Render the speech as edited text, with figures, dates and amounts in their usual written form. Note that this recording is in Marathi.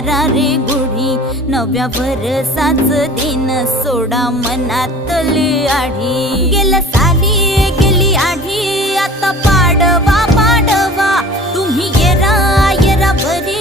बारा रे गुढी नव्या वर्षाच दिन सोडा मनातली आढी गेलं साली गेली आढी आता पाडवा पाडवा तुम्ही येरा येरा बरी